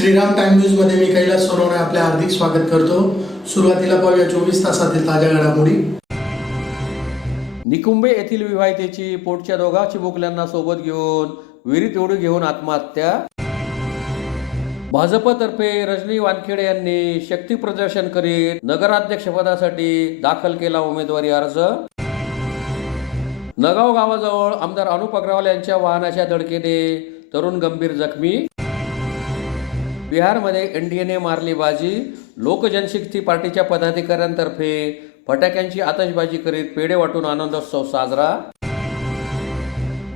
Shriram time news मध्ये मी कैलास सोनवणे आपले हार्दिक स्वागत करतो। सुरुवातीला पाहूया 24 तासातील ताज्या घडामोडी। निकुंबे येथील विवाहितेची पोटच्या दोघा चिमुकल्यांना सोबत घेऊन विहिरीत उडी घेऊन आत्महत्या। भाजपतर्फे रजनी वानखेडे यांनी शक्ती प्रदर्शन करीत नगराध्यक्षपदासाठी दाखल केला उमेदवारी अर्ज। नगाव गावाजवळ आमदार अनुप अग्रवाल यांच्या वाहनाच्या धडकेने तरुण गंभीर जखमी। बिहारमध्ये एनडीएने मारली बाजी, लोक जनशक्ती पार्टीच्या पदाधिकाऱ्यांतर्फे फटाक्यांची आतषबाजी करीत पेढे वाटून आनंदोत्सव साजरा।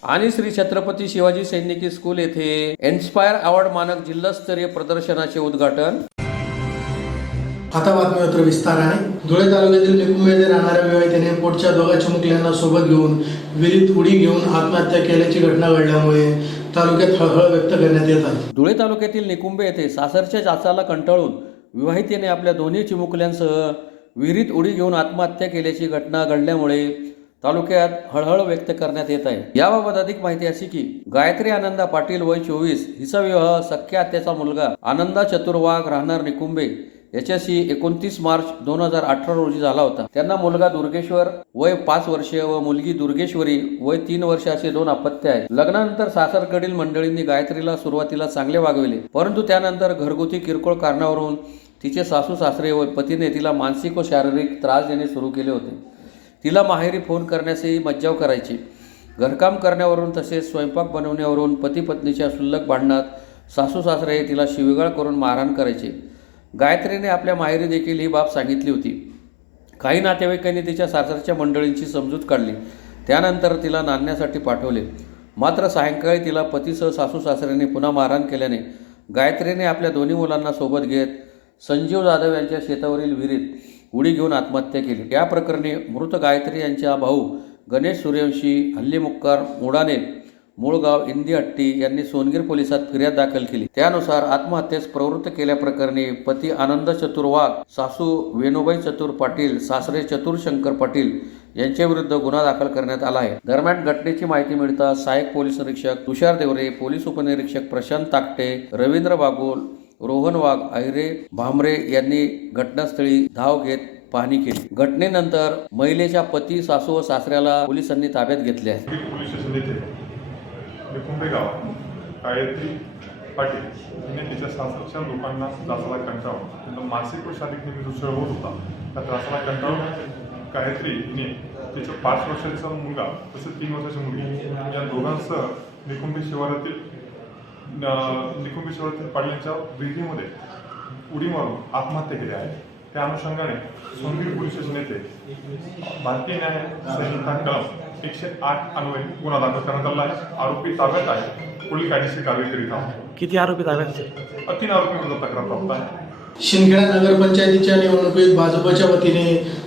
आणि श्री छत्रपती शिवाजी सैनिकी स्कूल येथे इन्स्पायर अवॉर्ड मानक जिल्हास्तरीय प्रदर्शनाचे उद्घाटन। आता बातमीपत्र विस्ताराने। धुळे तालुक्यातील निकुंबे येथे राहणाऱ्या विवाहितेने पोटच्या दोघा चिमुकल्यांना सोबत घेऊन विहिरीत उडी घेऊन आत्महत्या केल्याची घटना घडल्यामुळे तालुक्यात हळहळ व्यक्त करण्यात येत आहे। धुळे तालुक्यातील निकुंबे येथे सासरच्या जाचाला कंटाळून विवाहितेने आपल्या दोन्ही चिमुकल्यांसह विहिरीत उडी घेऊन आत्महत्या केल्याची घटना घडल्यामुळे तालुक्यात हळहळ व्यक्त करण्यात येत आहे। याबाबत अधिक माहिती अशी की गायत्री आनंदा पाटील वय 24 हिचा विवाह सख्या आत्याचा मुलगा आनंदा चतुर्वाघ राहणार निकुंबे याच्याशी 29 मार्च 2018 रोजी झाला होता। त्यांना मुलगा दुर्गेश्वर वय 5 वर्षे व मुलगी दुर्गेश्वरी वय 3 वर्षे असे 2 अपत्य आहेत। लग्नानंतर सासरकडील मंडळींनी गायत्रीला सुरुवातीला चांगले वागविले, परंतु त्यानंतर घरगुती किरकोळ कारणावरून तिचे सासू सासरे व पतीने तिला मानसिक व शारीरिक त्रास देणे सुरू केले होते। तिला माहेरी फोन करण्यासही मज्जाव करायचे। घरकाम करण्यावरून तसेच स्वयंपाक बनवण्यावरून पती पत्नीच्या क्षुल्लक भांडणात सासू सासरे तिला शिवीगाळ करून मारहाण करायचे। गायत्रीने आपल्या माहेरी देखील ही बाब सांगितली होती। काही नातेवाईकांनी तिच्या सासरच्या मंडळींची समजूत काढली, त्यानंतर तिला नांदण्यासाठी पाठवले। मात्र सायंकाळी तिला पतीसह सासू सासऱ्यांनी पुन्हा मारहाण केल्याने गायत्रीने आपल्या दोन्ही मुलांना सोबत घेत संजीव जाधव यांच्या शेतावरील विहिरीत उडी घेऊन आत्महत्या केली। या प्रकरणी मृत गायत्री यांचा भाऊ गणेश सूर्यवंशी हल्लीमुक्कार मुडाने मूळगाव इंदिहट्टी यांनी सोनगीर पोलिसात फिर्याद दाखल केली। त्यानुसार आत्महत्येस प्रवृत्त केल्याप्रकरणी पती आनंद चतुर्वाघ, सासू वेणुबाई चतुर पाटील, सासरे चतुर शंकर पाटील यांच्या विरुद्ध गुन्हा दाखल करण्यात आला आहे। दरम्यान घटनेची माहिती मिळताच सहाय्यक पोलीस निरीक्षक तुषार देवरे, पोलीस उपनिरीक्षक प्रशांत ताकटे, रवींद्र बागुल, रोहन वाघ, अहिरे भामरे यांनी घटनास्थळी धाव घेत पाहणी केली। घटनेनंतर महिलेच्या पती, सासू व सासऱ्याला पोलिसांनी ताब्यात घेतले आहे। निकुंबे गावात गायत्री पाटील हिने तिच्या सासरच्या लोकांना त्रासाला कंटाळून त्यांना मानसिक व शारीरिक नेहमी दुसरा होत होता। त्या त्रासाला कंटाळून गायत्री हिने तिचा 5 वर्षाचा मुलगा तसेच 3 वर्षाची मुलगी या दोघांसह निकुंबे शिवारातील पाटलांच्या विहिरीमध्ये उडी मारून आत्महत्या केली आहे। त्या अनुषंगाने सोनगीर पोलीस स्टेशन येथे भारतीय न्याय संहिता कलम 108 अन्वये गुन्हा दाखल करण्यात आला आहे। आरोपी ताब्यात आहे, पुढील कायदेशीर कारवाई करीत आहोत। किती आरोपी ताब्यात आहेत? 3 आरोपींविरुद्ध तक्रार प्राप्त आहे। शिंदखेडा नगरपंचायतीच्या निवडणुकीत भाजपच्या वतीने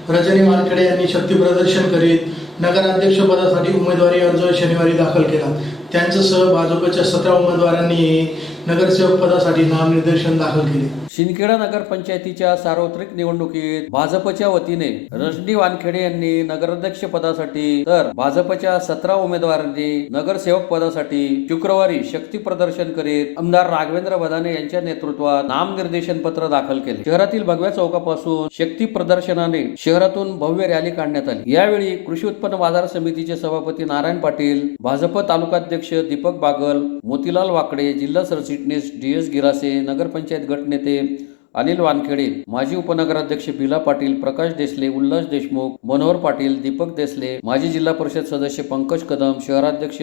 रजनी वानखेडे यांनी शक्ती प्रदर्शन करीत नगराध्यक्षपदासाठी उमेदवारी अर्ज शनिवारी दाखल केला। त्यांच्यासह भाजपच्या 17 उमेदवारांनी नगरसेवक पदासाठी नामनिर्देशन दाखल केले। शिंदखेडा नगरपंचायतीच्या सार्वत्रिक निवडणुकीत भाजपच्या वतीने रजनी वानखेडे यांनी नगराध्यक्ष पदासाठी तर भाजपच्या 17 उमेदवारांनी नगरसेवक पदासाठी शुक्रवारी शक्ती प्रदर्शन करीत आमदार राघवेंद्र बदाने यांच्या नेतृत्वात नामनिर्देशन पत्र दाखल केले। शहरातील भगव्या चौकापासून शक्ती प्रदर्शनाने शहरातून भव्य रॅली काढण्यात आली। यावेळी कृषी उत्पन्न बाजार समितीचे सभापती नारायण पाटील, भाजप तालुकाध्यक्ष दीपक बागल, मोतीलाल वाकडे, जिल्हा सरचिटणीस DS गिरासे, नगरपंचायत गटनेते अनिल वानखेडे, माजी उपनगराध्यक्ष बिला पाटील, प्रकाश देसले, उल्हास देशमुख, मनोहर पाटील, दीपक देसले, माजी जिल्हा परिषद सदस्य पंकज कदम, शहराध्यक्ष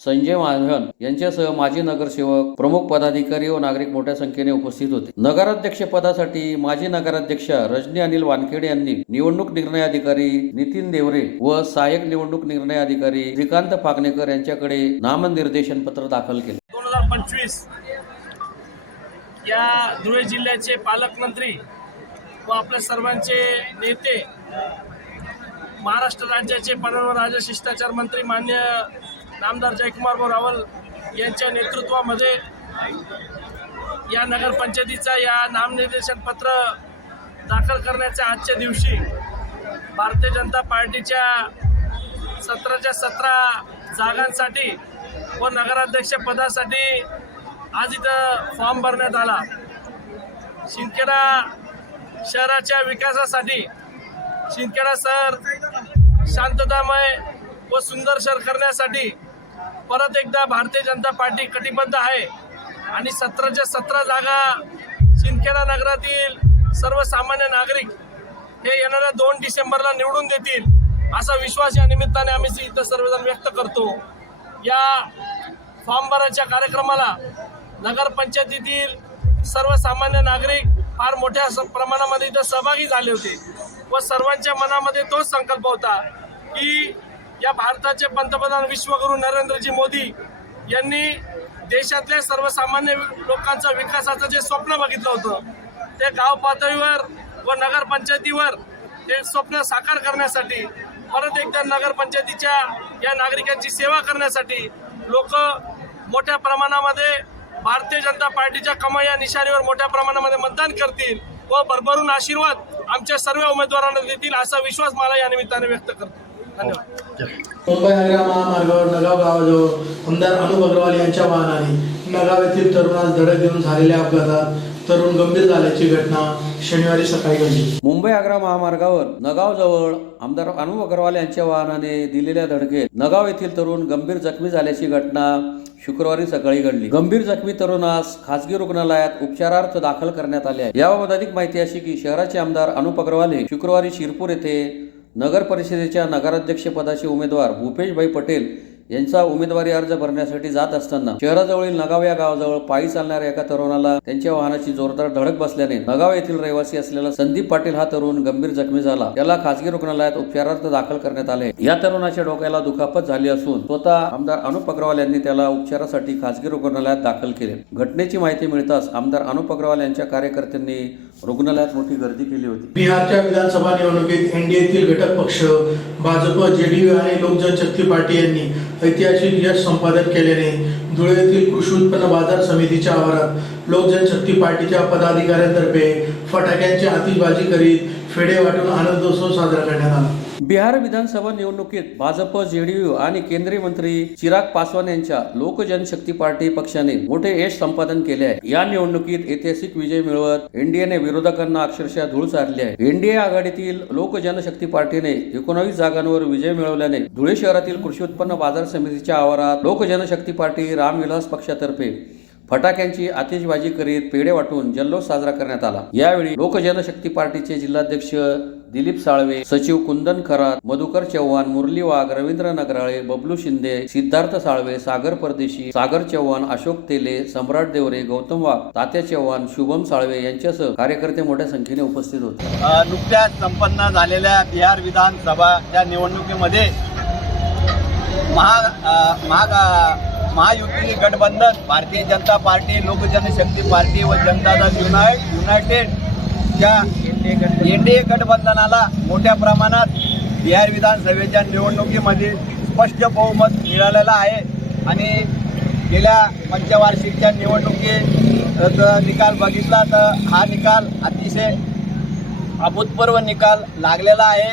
संजय महाजन यांच्यासह माजी नगरसेवक, प्रमुख पदाधिकारी व नागरिक मोठ्या संख्येने उपस्थित होते। नगराध्यक्ष पदासाठी माजी नगराध्यक्ष रजनी अनिल वानखेडे यांनी निवडणूक निर्णय अधिकारी नितीन देवरे व सहाय्यक निवडणूक निर्णय अधिकारी श्रीकांत फागणेकर यांच्याकडे नामनिर्देशन पत्र दाखल केले। 2025 या धुळे जिल्ह्याचे पालकमंत्री व आपल्या सर्वांचे नेते, महाराष्ट्र राज्याचे परराष्ट्र राज्य शिष्टाचार मंत्री मान्य नामदार जयकुमार रावल यांच्या नेतृत्वामध्ये या नगरपंचायतीचा या नामनिर्देशन पत्र दाखल करण्याच्या आजच्या दिवशी भारतीय जनता पार्टीच्या 17च्या 17 जागांसाठी व नगराध्यक्ष पदासाठी आज इथं फॉर्म भरण्यात आला. शिंदखेडा शहराच्या विकासासाठी शिंदखेडा शहर शांततामय व सुंदर शहर करण्यासाठी परत एकदा भारतीय जनता पार्टी कटिबद्ध आहे आणि 17च्या 17 जागा शिंदखेडा नगरातील सर्वसामान्य नागरिक हे येणाऱ्या 2 डिसेंबरला निवडून देतील असा विश्वास या निमित्ताने आम्ही इथं सर्वजण व्यक्त करतो. या फॉर्म भराच्या कार्यक्रमाला नगरपंचायतीतील सर्वसामान्य नागरिक फार मोठ्या प्रमाणामध्ये इथं सहभागी झाले होते व सर्वांच्या मनामध्ये तोच संकल्प होता की या भारताचे पंतप्रधान विश्वगुरू नरेंद्रजी मोदी यांनी देशातल्या सर्वसामान्य लोकांचा विकासाचं जे स्वप्न बघितलं होतं ते गाव पातळीवर व नगरपंचायतीवर ते स्वप्न साकार करण्यासाठी परत एकदा नगरपंचायतीच्या या नागरिकांची सेवा करण्यासाठी लोक मोठ्या प्रमाणामध्ये भारतीय जनता पार्टीच्या कमळ या निशाणीवर मोठ्या प्रमाणामध्ये मतदान करतील व भरभरून आशीर्वाद आमच्या सर्व उमेदवारांना देतील असा विश्वास मला या निमित्ताने व्यक्त करतो. धन्यवाद. मुंबई आग्रा महामार्गावर नगाव गावाजवळ आमदार अनुप अग्रवाल यांच्या वाहनाने नगाव येथील तरुणास धडक देऊन झालेल्या अपघातात तरुण गंभीर झाल्याची घटना शनिवारी सकाळी घडली. मुंबई आग्रा महामार्गावर नगाव जवळ आमदार अनुप अग्रवाल यांच्या वाहनाने दिलेल्या धडकेत नगाव येथील तरुण गंभीर जखमी झाल्याची घटना शुक्रवारी सकाळी घडली. गंभीर जखमी तरुणास खासगी रुग्णालयात उपचारार्थ दाखल करण्यात आले आहे. याबाबत अधिक माहिती अशी की शहराचे आमदार अनुप अग्रवाल हे शुक्रवारी शिरपूर येथे नगर परिषदेच्या नगराध्यक्ष पदाचे उमेदवार भूपेशभाई पटेल यांचा उमेदवारी अर्ज भरण्यासाठी जात असताना शहराजवळील नगाव या गावाजवळ पायी चालणाऱ्या एका तरुणाला त्यांच्या वाहनाची जोरदार धडक बसल्याने नगाव येथील रहिवासी असलेला संदीप पाटील हा तरुण गंभीर जखमी झाला. त्याला खासगी रुग्णालयात उपचारार्थ दाखल करण्यात आले. या तरुणाच्या डोक्याला दुखापत झाली असून स्वतः आमदार अनुप अग्रवाल यांनी त्याला उपचारासाठी खासगी रुग्णालयात दाखल केले. घटनेची माहिती मिळताच आमदार अनुप अग्रवाल यांच्या कार्यकर्त्यांनी रुग्णालयात मोठी गर्दी केली होती. बिहारच्या विधानसभा निवडणुकीत एनडीएतील घटक पक्ष भाजप, जेडीयू आणि लोक जनशक्ती पार्टी यांनी ऐतिहासिक यश संपादन केल्याने धुळे येथील कृषी उत्पन्न बाजार समितीच्या आवारात लोक जनशक्ती पार्टीच्या पदाधिकाऱ्यांतर्फे फटाक्यांची आतिषबाजी करीत फेडे वाटून आनंदोत्सव साजरा करण्यात आला. बिहार विधानसभा निवडणुकीत भाजप, जेडीयू आणि केंद्रीय मंत्री चिराग पासवान यांच्या लोक जनशक्ती पार्टी पक्षाने मोठे यश संपादन केले आहे. या निवडणुकीत ऐतिहासिक विजय मिळवत एनडीएने विरोधकांना अक्षरशः धूळ चारली आहे. एनडीए आघाडीतील लोक जनशक्ती पार्टीने 19 जागांवर विजय मिळवल्याने धुळे शहरातील कृषी उत्पन्न बाजार समितीच्या आवारात लोक जनशक्ती पार्टी रामविलास पक्षातर्फे फटाक्यांची आतिषबाजी करीत पेढे वाटून जल्लोष साजरा करण्यात आला. यावेळी लोक जनशक्ती पार्टीचे जिल्हाध्यक्ष दिलीप साळवे, सचिव कुंदन खरात, मधुकर चव्हाण, मुरली वाघ, रवींद्र नगराळे, बबलू शिंदे, सिद्धार्थ साळवे, सागर परदेशी, सागर चव्हाण, अशोक तेले, सम्राट देवरे, गौतम वाघ, तात्या चव्हाण, शुभम साळवे यांच्यासह कार्यकर्ते मोठ्या संख्येने उपस्थित होते. नुकत्याच संपन्न झालेल्या बिहार विधानसभाच्या निवडणुकीमध्ये महायुती गठबंधन, भारतीय जनता पार्टी, लोक जनशक्ती पार्टी व जनता दल युनायटेड या एनडीए गठबंधनाला मोठ्या प्रमाणात बिहार विधानसभेच्या निवडणुकीमध्ये स्पष्ट बहुमत मिळालेलं आहे आणि गेल्या पंचवार्षिकच्या निवडणुकीचा निकाल बघितला तर हा निकाल अतिशय अभूतपूर्व निकाल लागलेला आहे.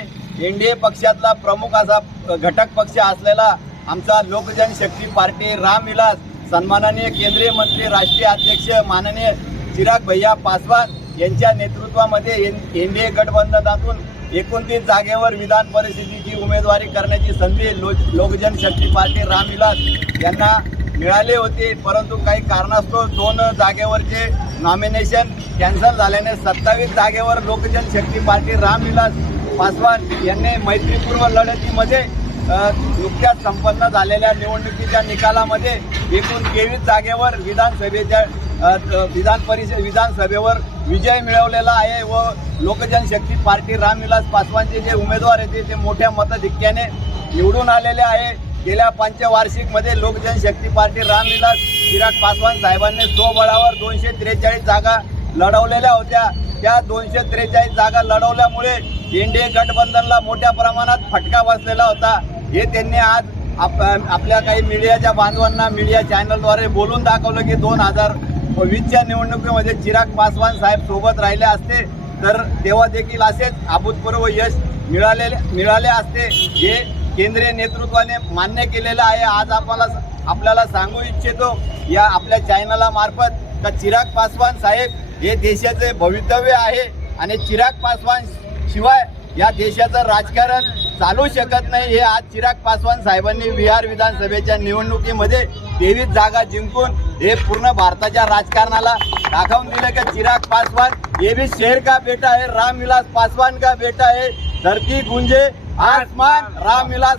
एनडीए पक्षातला प्रमुख असा घटक पक्ष असलेला आमचा लोक जनशक्ती पार्टी रामविलास, सन्माननीय केंद्रीय मंत्री, राष्ट्रीय अध्यक्ष माननीय चिराग भैया पासवान यांच्या नेतृत्वामध्ये एनडीए गठबंधनातून 29 जागेवर विधान परिषदेची उमेदवारी करण्याची संधी लोक जनशक्ती पार्टी रामविलास यांना मिळाली होती. परंतु काही कारणास्तव 2 जागेवरचे नॉमिनेशन कॅन्सल झाल्याने 27 जागेवर लोक जनशक्ती पार्टी रामविलास पासवान यांनी मैत्रीपूर्व लढतीमध्ये नुकत्याच संपन्न झालेल्या निवडणुकीच्या निकालामध्ये एकूण 23 जागेवर विधानसभेवर विजय मिळवलेला आहे व लोक जनशक्ती पार्टी रामविलास पासवानचे जे उमेदवार आहेत ते मोठ्या मताधिक्याने निवडून आलेले आहे. गेल्या पंचवार्षिकमध्ये लोक जनशक्ती पार्टी रामविलास चिराग पासवान साहेबांनी स्वबळावर 243 जागा लढवलेल्या होत्या. त्या 243 जागा लढवल्यामुळे एनडीए गठबंधनला मोठ्या प्रमाणात फटका बसलेला होता. हे त्यांनी आज आपल्या काही मीडियाच्या बांधवांना मीडिया चॅनलद्वारे बोलून दाखवलं की 2020च्या निवडणुकीमध्ये चिराग पासवान साहेब सोबत राहिले असते तर तेव्हा देखील असेच अभूतपूर्व यश मिळाले असते. हे केंद्रीय नेतृत्वाने मान्य केलेलं आहे. आज आपल्याला सांगू इच्छितो या आपल्या चॅनला मार्फत का चिराग पासवान साहेब हे देशाचे भवितव्य आहे आणि चिराग पासवान शिवाय या देशाचं राजकारण चालू शकत नाही. हे आज चिराग पासवान साहेबांनी बिहार विधानसभेच्या निवडणुकीमध्ये 23 जागा जिंकून हे पूर्ण भारताच्या राजकारणाला दाखवून दिलं की चिराग पासवान ये भी शेर का बेटा है, रामविलास पासवान का बेटा है. धरती गुंजे आसमान, रामविलास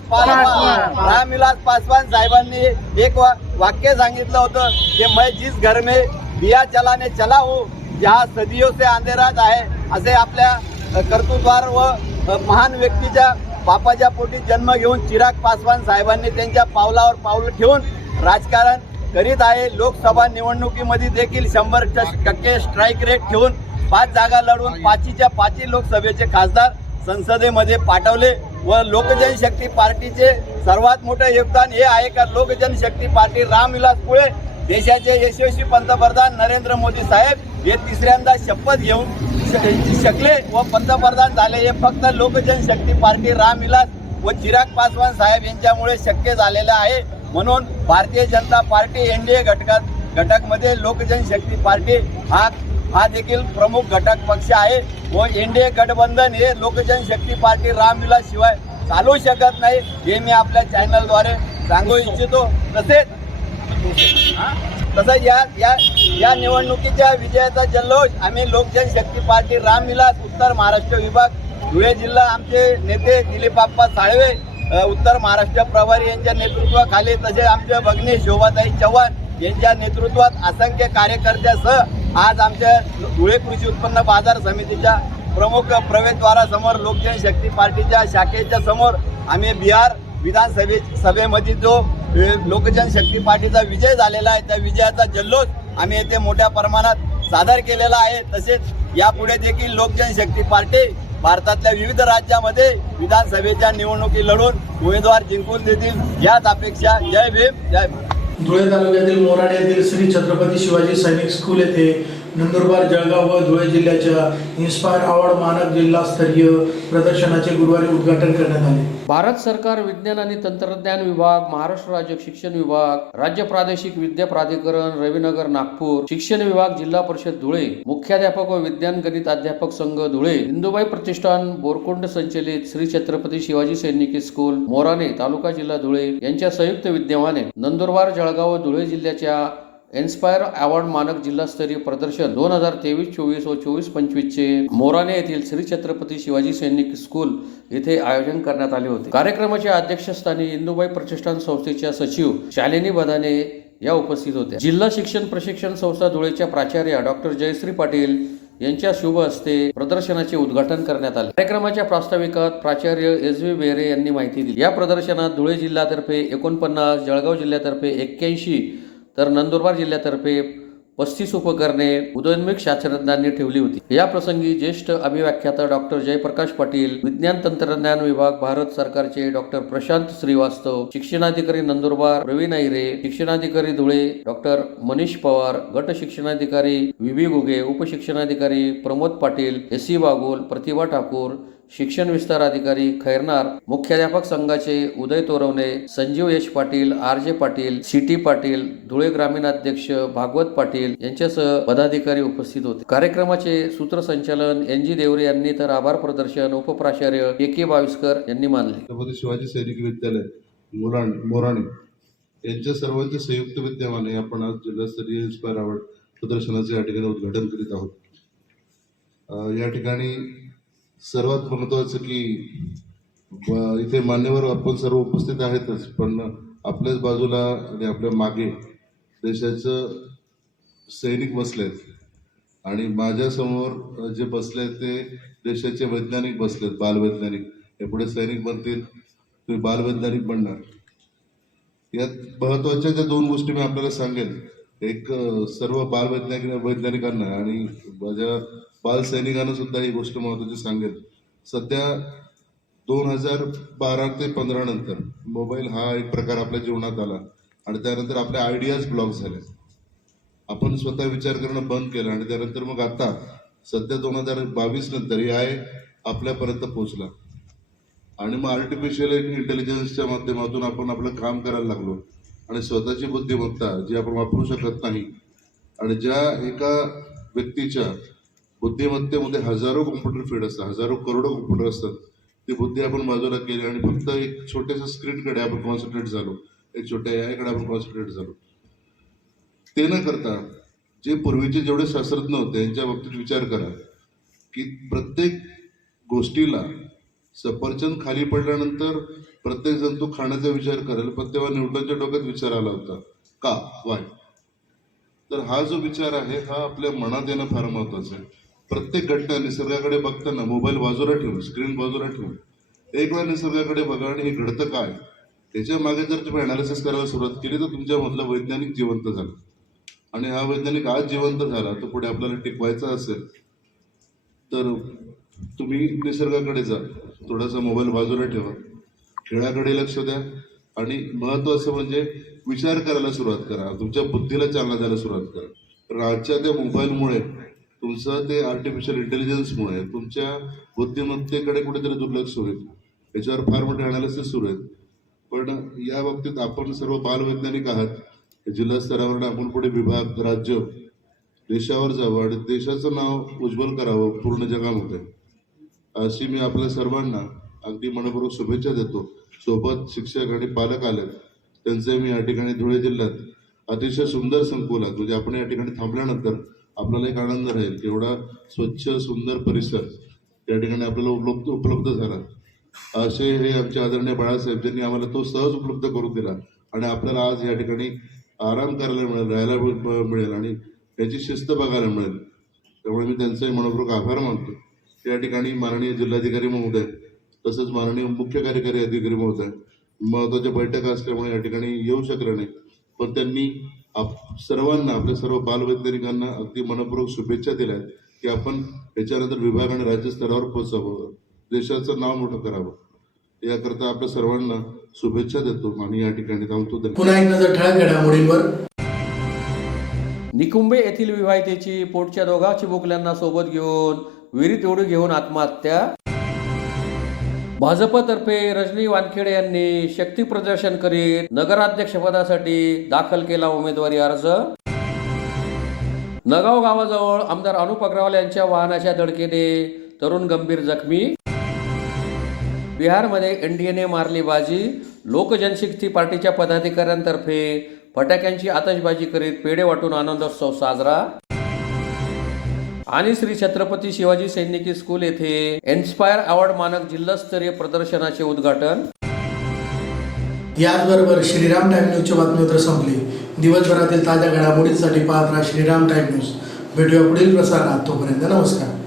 पासवान साहेबांनी एक वाक्य सांगितलं होतं की मैं जिस घर में दिया जलाने चला हूँ जहाँ सदियों से अंधेराच आहे. असे आपल्या कर्तृत्वावर व महान व्यक्तीच्या बापाच्या पोटी जन्म घेऊन चिराग पासवान साहेबांनी त्यांच्या पावलावर पाऊल ठेवून राजकारण करीत आहे. लोकसभा निवडणुकीमध्ये देखील 100% स्ट्राईक रेट ठेवून 5 जागा लढवून 5च्या 5 लोकसभेचे खासदार संसदेमध्ये पाठवले व लोकजनशक्ती पार्टीचे सर्वात मोठे योगदान हे आहे का लोकजनशक्ती पार्टी रामविलास पुळे देशाचे यशस्वी पंतप्रधान नरेंद्र मोदी साहेब हे तिसऱ्यांदा शपथ घेऊन शकले व पंतप्रधान झाले. हे फक्त लोकजनशक्ती पार्टी रामविलास व चिराग पासवान साहेब यांच्यामुळे शक्य झालेलं आहे. म्हणून भारतीय जनता पार्टी एनडीए घटकमध्ये लोकजनशक्ती पार्टी हा देखील प्रमुख घटक पक्ष आहे व एनडीए गठबंधन हे लोकजनशक्ती पार्टी रामविलास शिवाय चालू शकत नाही हे मी आपल्या चॅनलद्वारे सांगू इच्छितो. तसं या निवडणुकीच्या विजयाचा जल्लोष आम्ही लोकजनशक्ती पार्टी रामविलास उत्तर महाराष्ट्र विभाग धुळे जिल्हा आमचे नेते दिलीपप्पा साळवे उत्तर महाराष्ट्र प्रभारी यांच्या नेतृत्वाखाली तसेच आमचे भगिनी शोभाताई चव्हाण यांच्या नेतृत्वात असंख्य कार्यकर्त्यासह आज आमच्या धुळे कृषी उत्पन्न बाजार समितीच्या प्रमुख प्रवेशद्वारासमोर लोकजनशक्ती पार्टीच्या शाखेच्या समोर आम्ही बिहार विधानसभेमध्ये जो लोकजनशक्ती पार्टीचा विजय झालेला आहे त्या विजयाचा जल्लोष आम्ही येथे मोठ्या प्रमाणात सादर केलेला आहे. तसेच यापुढे देखील लोकजनशक्ती पार्टी भारतातल्या विविध राज्यामध्ये विधानसभेच्या निवडणुकी लढून उमेदवार जिंकून देतील याच अपेक्षा. जय भीम जय भीम. धुळे तालुक्यातील मोराणे येथील श्री छत्रपती शिवाजी सैनिक स्कूल येथे नंदुरबार, जळगाव व धुळे जिल्ह्याच्या इन्स्पायर अवॉर्ड मानक जिल्हास्तरीय प्रदर्शनाचे गुरुवारी उद्घाटन करण्यात आले. भारत सरकार विज्ञान आणि तंत्रज्ञान विभाग, महाराष्ट्र राज्य शिक्षण विभाग, राज्य प्रादेशिक विद्या प्राधिकरण, रविनगर नागपूर, शिक्षण विभाग, जिल्हा परिषद धुळे, मुख्याध्यापक व विज्ञान गणित अध्यापक संघ धुळे, इंदुबाई प्रतिष्ठान बोरकुंड संचलित श्री छत्रपती शिवाजी सैनिक स्कूल मोराणे तालुका जिल्हा धुळे यांच्या संयुक्त विद्यमाने नंदुरबार, जळगाव व धुळे जिल्ह्याच्या इन्स्पायर अवॉर्ड मानक जिल्हास्तरीय प्रदर्शन 2023-24 व 24-25 चे मोराणे येथील श्री छत्रपती शिवाजी सैनिक स्कूल येथे आयोजन करण्यात आले होते. कार्यक्रमाच्या अध्यक्षस्थानी इंदुबाई प्रतिष्ठान संस्थेच्या सचिव शालिनी बदाने या उपस्थित होत्या. जिल्हा शिक्षण प्रशिक्षण संस्था धुळेच्या प्राचार्य डॉक्टर जयश्री पाटील यांच्या शुभ हस्ते प्रदर्शनाचे उद्घाटन करण्यात आले. कार्यक्रमाच्या प्रास्ताविकात प्राचार्य SV बेरे यांनी माहिती दिली. या प्रदर्शनात धुळे जिल्ह्यातर्फे 49, जळगाव जिल्ह्यातर्फे 81 तर नंदुरबार जिल्ह्यातर्फे 35 उपकरणे उदयोन्मुख शास्त्रज्ञांनी ठेवली होती. या प्रसंगी ज्येष्ठ अभिव्याख्याता डॉक्टर जयप्रकाश पाटील, विज्ञान तंत्रज्ञान विभाग भारत सरकारचे डॉक्टर प्रशांत श्रीवास्तव, शिक्षणाधिकारी नंदुरबार प्रवीण ऐरे, शिक्षणाधिकारी धुळे डॉक्टर मनीष पवार, गट शिक्षणाधिकारी VB गुगे, उपशिक्षणाधिकारी प्रमोद पाटील, SC बागुल, प्रतिभा ठाकूर, शिक्षण विस्तार अधिकारी खैरनार, मुख्याध्यापक संघाचे उदय तोरवणे, संजीव यश पाटील, RJ पाटील, CT पाटील, धुळे ग्रामीण अध्यक्ष भागवत पाटील यांच्यासह पदाधिकारी उपस्थित होते. कार्यक्रमाचे सूत्रसंचालन NG देवरे यांनी तर आभार प्रदर्शन उपप्राचार्य AK बाविस्कर यांनी मानले. छत्रपती शिवाजी सैनिक विद्यालय मोराणे यांच्या सर्वांच्या संयुक्त विद्यमाने आपण आज जिल्हास्तरीय इन्स्पायर अवॉर्ड प्रदर्शनाचे या ठिकाणी उद्घाटन करीत आहोत. या ठिकाणी सर्वात महत्त्वाचं की इथे मान्यवर आपण सर्व उपस्थित आहेतच, पण आपल्याच बाजूला आणि आपल्या मागे देशाचं सैनिक बसलेत आणि माझ्यासमोर जे बसलेत ते देशाचे वैज्ञानिक बसलेत, बालवैज्ञानिक. हे पुढे सैनिक बनतील, तुम्ही बालवैज्ञानिक बनणार. यात महत्त्वाच्या ज्या 2 गोष्टी मी आपल्याला सांगेन, एक सर्व वैज्ञानिकांना आणि माझ्या बाल सैनिकांना सुद्धा ही गोष्ट महत्त्वाची सांगेल. सध्या 2012 ते 15 नंतर मोबाईल हा एक प्रकार आपल्या जीवनात आला आणि त्यानंतर आपल्या आयडियाज ब्लॉक झाल्या. आपण स्वतः विचार करणं बंद केलं आणि त्यानंतर मग आता सध्या 2022 नंतर AI आपल्यापर्यंत पोहोचला. आणि मग आर्टिफिशियल इंटेलिजन्सच्या माध्यमातून आपण आपलं काम करायला लागलो आणि स्वतःची बुद्धिमत्ता जी आपण वापरू शकत नाही आणि ज्या एका व्यक्तीच्या बुद्धिमत्तेमध्ये हजारो कॉम्प्युटर फीड असतात, हजारो करोडो कॉम्प्युटर असतात, ती बुद्धी आपण बाजूला केली आणि फक्त एक छोट्याशा स्क्रीनकडे आपण कॉन्सन्ट्रेट झालो, एक छोट्या AI कडे आपण कॉन्सन्ट्रेट झालो. ते न करता जे पूर्वीचे जेवढे शास्त्रज्ञ होते यांच्या बाबतीत विचार करा की प्रत्येक गोष्टीला सफरचंद खाली पडल्यानंतर प्रत्येक जण तो खाण्याचा विचार करेल, पण तेव्हा न्यूटनच्या डोक्यात विचार आला होता का, वाय. तर हा जो विचार आहे हा आपल्या मनात येणं फार महत्वाचं आहे. प्रत्येक घटना निसर्गाकडे बघताना मोबाईल बाजूला ठेवून, स्क्रीन बाजूला ठेवून एक वेळा निसर्गाकडे बघा आणि हे घडतं काय त्याच्या मागे जर तुम्ही अनालिसिस करायला सुरुवात केली तर तुमच्यामधलं वैज्ञानिक जिवंत झालं. आणि हा वैज्ञानिक आज जिवंत झाला तो पुढे आपल्याला टिकवायचा असेल तर तुम्ही निसर्गाकडे जा, थोडासा मोबाईल बाजूला ठेवा, खेळाकडे लक्ष द्या आणि महत्वाचं म्हणजे विचार करायला सुरुवात करा, तुमच्या बुद्धीला चालना द्यायला सुरुवात करा. कारण आजच्या त्या मोबाईलमुळे तुमचं ते आर्टिफिशियल इंटेलिजन्समुळे तुमच्या बुद्धिमत्तेकडे कुठेतरी दुर्लक्ष होईल. याच्यावर फार मोठे अनालिसिस सुरू आहेत. पण या बाबतीत आपण सर्व बालवैज्ञानिक आहात. जिल्हा स्तरावर आपण पुढे विभाग, राज्य, देशावर जावं आणि देशाचं नाव उज्ज्वल करावं पूर्ण जगामध्ये, अशी मी आपल्या सर्वांना अगदी मनपूर्वक शुभेच्छा देतो. सोबत शिक्षक आणि पालक आलेत, त्यांचे मी या ठिकाणी धुळे जिल्ह्यात अतिशय सुंदर संकुलात म्हणजे आपण या ठिकाणी थांबल्यानंतर आपल्याला एक आनंद राहील की एवढा स्वच्छ सुंदर परिसर या ठिकाणी आपल्याला उपलब्ध झाला. असे हे आमचे आदरणीय बाळासाहेब ज्यांनी आम्हाला तो सहज उपलब्ध करून दिला आणि आपल्याला आज या ठिकाणी आराम करायला मिळेल, राहायला मिळेल आणि याची शिस्त बघायला मिळेल. त्यामुळे मी त्यांचाही मनपूर्वक आभार मानतो. या ठिकाणी माननीय जिल्हाधिकारी महोदय तसंच माननीय मुख्य कार्यकारी अधिकारी महोदय महत्वाच्या बैठका असल्यामुळे या ठिकाणी येऊ शकले नाही, पण त्यांनी सर्वांना, आपल्या सर्व बालवैज्ञानिकांना अगदी मनपूर्वक शुभेच्छा दिल्या की आपण याच्यानंतर विभाग आणि राज्य स्तरावर पोहोचावं, देशाचं नाव मोठं करावं. याकरता आपल्या सर्वांना शुभेच्छा देतो आणि या ठिकाणी थांबतो. पुन्हा एक नजर ठळक घडामोडींवर. निकुंभे येथील विवाहितेची पोटच्या दोघा चिमुकल्यांना सोबत घेऊन विहिरीत उडी घेऊन आत्महत्या. भाजपतर्फे रजनी वानखेडे यांनी शक्ती प्रदर्शन करीत नगराध्यक्षपदासाठी दाखल केला उमेदवारी अर्ज. नगाव गावाजवळ आमदार अनुप अग्रवाल यांच्या वाहनाच्या धडकेने तरुण गंभीर जखमी. बिहारमध्ये एनडीएने मारली बाजी. लोक जनशक्ती पार्टीच्या पदाधिकाऱ्यांतर्फे फटाक्यांची आतषबाजी करीत पेढे वाटून आनंदोत्सव साजरा. आणि श्री छत्रपती शिवाजी सैनिकी स्कूल येथे इन्स्पायर अवॉर्ड मानक जिल्हास्तरीय प्रदर्शनाचे उद्घाटन. याचबरोबर श्रीराम टाइम न्यूजची बातमीपत्र संपली. दिवसभरातील ताज्या घडामोडींसाठी पाहत राहा श्रीराम टाइम न्यूज. भेटूया पुढील प्रसारात. तोपर्यंत नमस्कार.